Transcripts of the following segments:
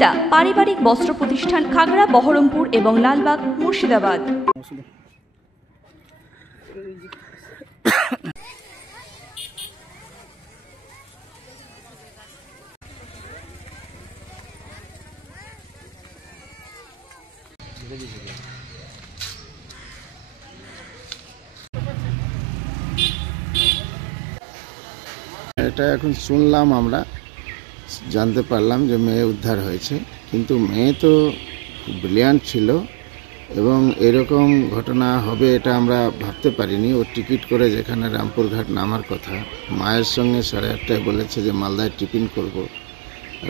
সুনিতা পারিবারিক বস্ত্র প্রতিষ্ঠান, খাগড়া, বহরমপুর এবং লালবাগ, মুর্শিদাবাদ। এটা এখন শুনলাম, আমরা জানতে পারলাম যে মেয়ে উদ্ধার হয়েছে, কিন্তু মেয়ে তো ব্রিলিয়ান্ট ছিল এবং এরকম ঘটনা হবে এটা আমরা ভাবতে পারিনি। ও টিকিট করে যেখানে রামপুরঘাট নামার কথা, মায়ের সঙ্গে 8:30টায় বলেছে যে মালদায় টিফিন করব,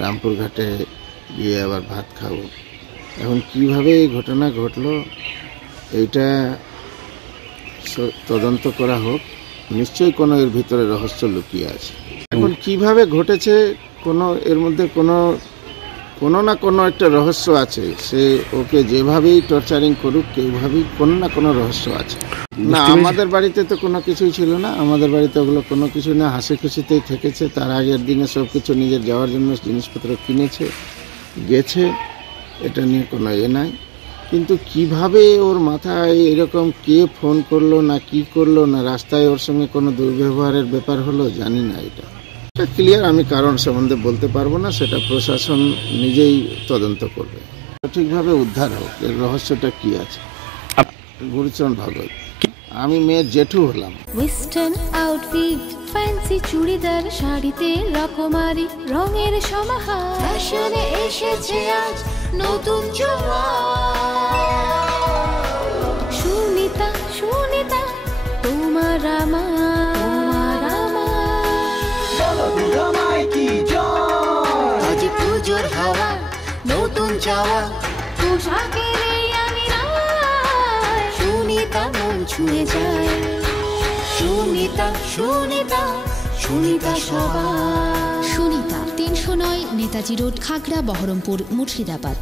রামপুরঘাটে গিয়ে আবার ভাত খাবো। এখন কিভাবে এই ঘটনা ঘটলো এইটা তদন্ত করা হোক, নিশ্চয়ই কোনো এর ভিতরে রহস্য লুকিয়ে আছে। এখন কিভাবে ঘটেছে, কোনো এর মধ্যে কোনো না কোনো একটা রহস্য আছে। সে ওকে যেভাবেই টর্চারিং করুক, কেউভাবেই কোনো না কোনো রহস্য আছে। না, আমাদের বাড়িতে তো কোনো কিছুই ছিল না। আমাদের বাড়িতে ওগুলো কোনো কিছু না, হাসি খুশিতেই থেকেছে। তার আগের দিনে সব কিছু নিজের যাওয়ার জন্য জিনিসপত্র কিনেছে, গেছে, এটা নিয়ে কোনো নাই। কিন্তু কিভাবে ওর মাথায় এরকম কে ফোন করলো না কি করলো, না রাস্তায় ওর সঙ্গে কোনো দুর্ব্যবহারের ব্যাপার হলো, জানি না। এটা ক্লিয়ার, আমি কারণ সম্বন্ধে বলতে পারবো না, সেটা প্রশাসন নিজেই তদন্ত করবে। সঠিকভাবে উদ্ধার হোক, এর রহস্যটা কি আছে। গুরুচরণ ভাগবত, আমি মেয়ের জেঠু হলাম। ওয়েস্টার্ন আউটফিট, ফ্যান্সি চুড়িদার, শাড়িতে রকমারি রঙের সমাহার, ফ্যাশনে এসেছে আজ নতুন সুনিতা, সুনিতা তোমার আমার, আজ পুজোর হাওয়া, নতুন চাওয়া, পোশাকের সুনিতা মন ছুঁয়ে যায়। সুনিতা, সুনিতা, সুনিতা সবার। সুনিতা 309 নেতাজি রোড, খাগড়া, বহরমপুর, মুর্শিদাবাদ।